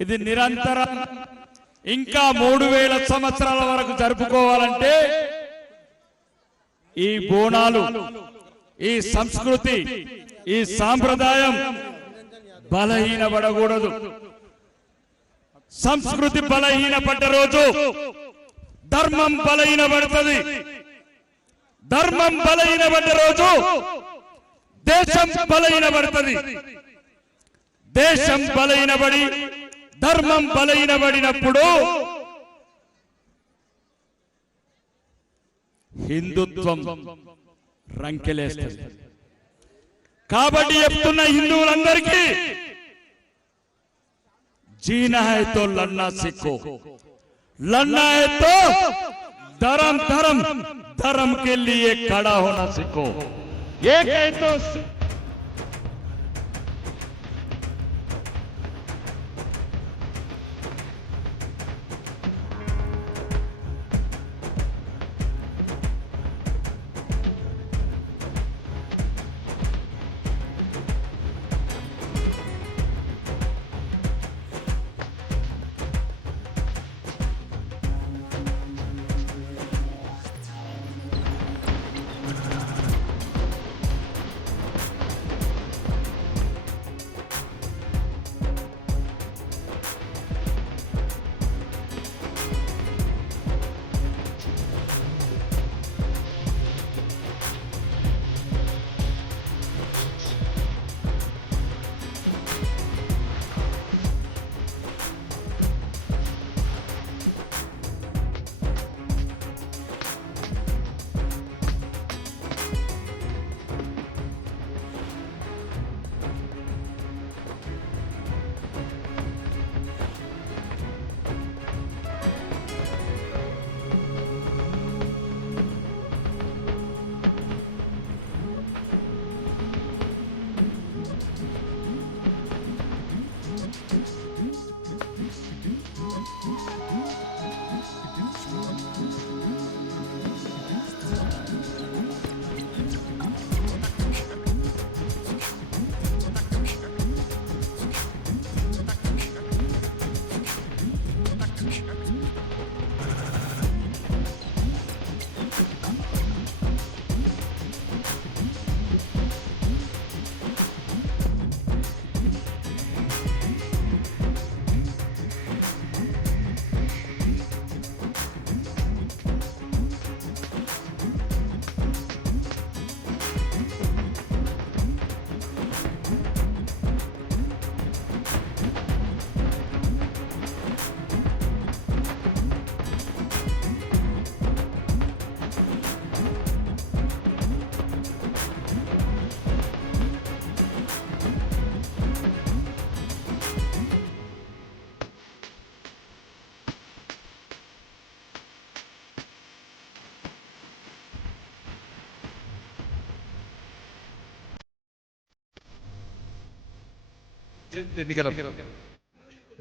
ఇది నిరంతరం ఇంకా 3000 సంవత్సరాల వరకు జరుపుకోవాలంటే ఈ బోనాలు, ఈ సంస్కృతి, ఈ సాంప్రదాయం బలహీనపడకూడదు. సంస్కృతి బలహీనపడ్డ రోజు ధర్మం బలహీనపడుతుంది. ధర్మం బలహీనపడ్డ రోజు దేశం బలహీనపడుతుంది. దేశం బలహీనపడి ధర్మం బలహీనపడినప్పుడు హిందుత్వం రంకెలేస్తుంది. కాబట్టి చెప్తున్న హిందువులందరికీ जीना है तो लड़ना सीखो, लड़ना है तो धर्म धर्म धर्म के लिए खड़ा होना सीखो। एक है तो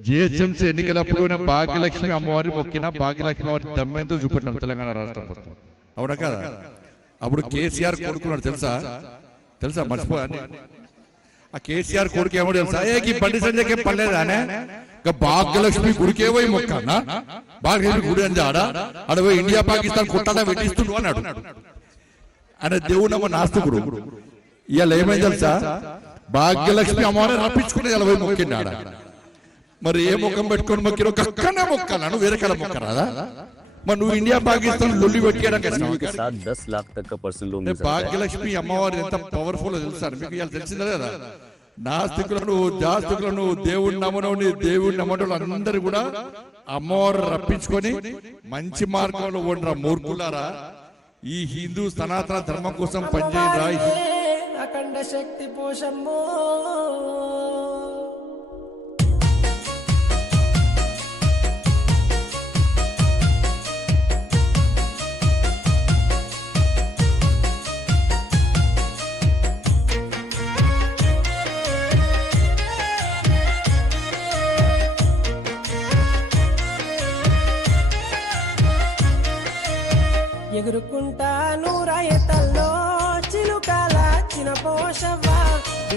జిహెచ్ఎంసీ ఎన్నికలప్పుడు భాగ్యలక్ష్మి అమ్మవారి మొక్కిన భాగ్యలక్ష్మి అమ్మవారి దమ్మెంతో చూపెట్టినారు తెలంగాణ రాష్ట్ర ప్రభుత్వం. అవునా కదా? అప్పుడు కేసీఆర్ కోరుకున్నాడు తెలుసా? మర్చిపోయా. ఆ కేసీఆర్ కొడుకు ఏమో తెలుసా? ఈ బండి సంజయ్కి పర్లేదానే భాగ్యలక్ష్మి గుడికే పోయి మొక్కన్నా, భాగ్యలక్ష్మి గుడి అని ఆడపోయి ఇండియా పాకిస్తాన్ కొట్టాలా పెట్టిస్తుండు అన్నాడు. ఆయన దేవుడు నాస్తికుడు. ఇవాళ ఏమైంది తెలుసా? భాగ్యలక్ష్మి అమ్మవారిని రప్పించుకుని ఇలా పోయి మొక్కిండాడ. మరి ఏ ముఖం పెట్టుకొని మొక్కిరో కక్కనే మొక్కన్నాను, వేరే కల మొక్కరాదా? మరి నువ్వు ఇండియా పాకిస్తాన్ లొల్లి పెట్టడానికి భాగ్యలక్ష్మి అమ్మవారి ఎంత పవర్ఫుల్ తెలుసా మీకు? ఇవాళ తెలిసిందే కదా. నాస్తికులను జాస్తికులను దేవుడి నమ్మని దేవుడి నమ్మటం అందరూ కూడా అమ్మవారు రప్పించుకొని మంచి మార్గంలో ఉండరా మూర్ఖులారా. ఈ హిందూ సనాతన ధర్మం కోసం పనిచేయరా. అఖండ శక్తి పోషమ్మో ఎగురుకుంటా నూరాయతల్లో చిలుకల చిన్న పోషవ్వ,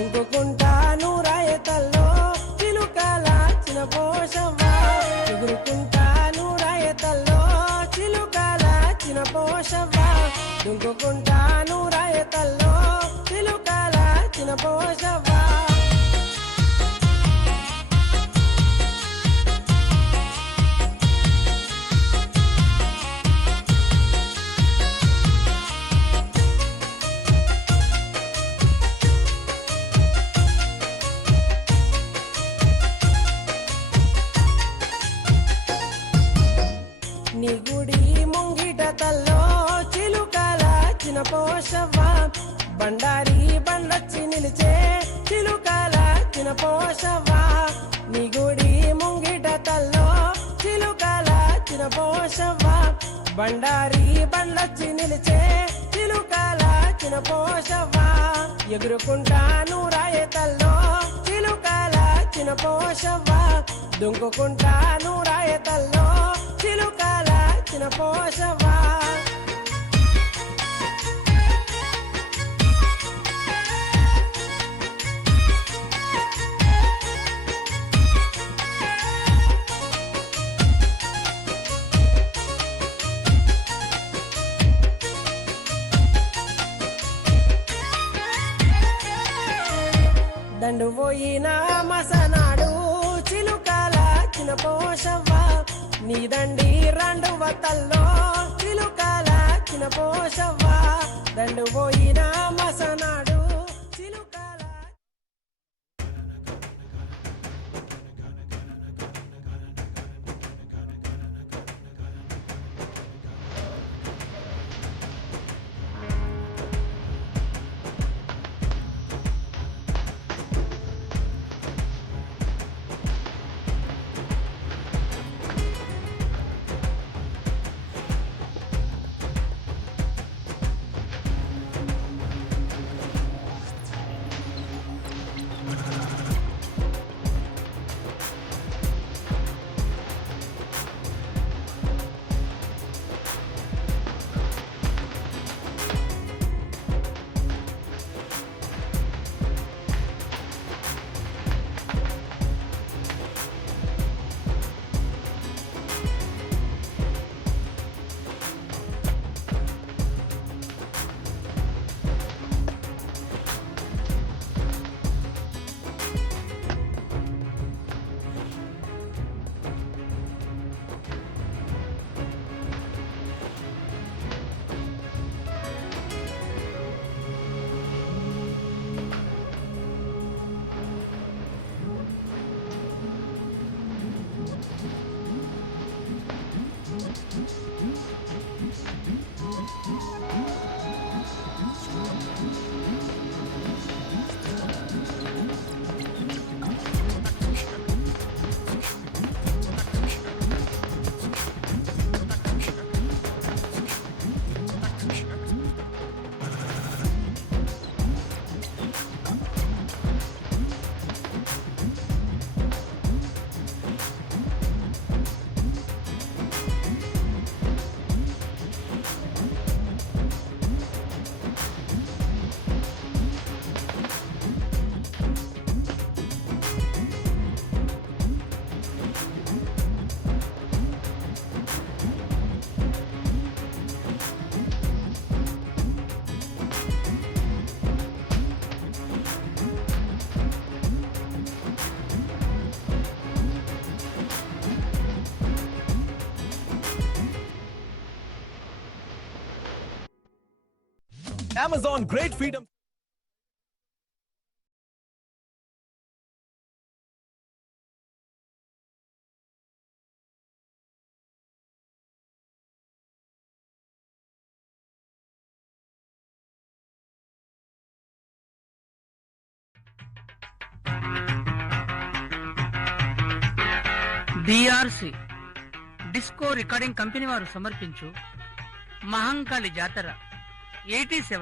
ఇంకుకుంటా నూరాయతల్లో చిలుకల చిన్న పోష దుంకుకుంటాను రాయతల్లో చిలుకల చినపోషవ్వా నీ గుడి ముంగిట తల్లో చిలుకల చినపోషవ్వా బండారి బండచ్చి నిలిచే చిలుకల చినపోషవ్వా నీ గుడి ముంగిట తల్లో చిలుకల చినపోషవ్వా బండారి బండచ్చి నిలిచే చిలుకల చినపోషవ్వా ఎగురుకుంటాను రాయతల్లో చిలుకల చినపోషవ్వా దుంకుకుంటాను రాయతల్లో చిలుకల చినపోషవ్వా దండు పోయిన మసనాడు చిలుకల చినపోషవ్వా నీ దండి రెండు వతల్లో చిలుకల చినపోషవ్వా దండు పోయిన మసనాడు చిలుకల Amazon Great Freedom. DRC disco recording company వారు సమర్పించు మహంకాళి జాతర 87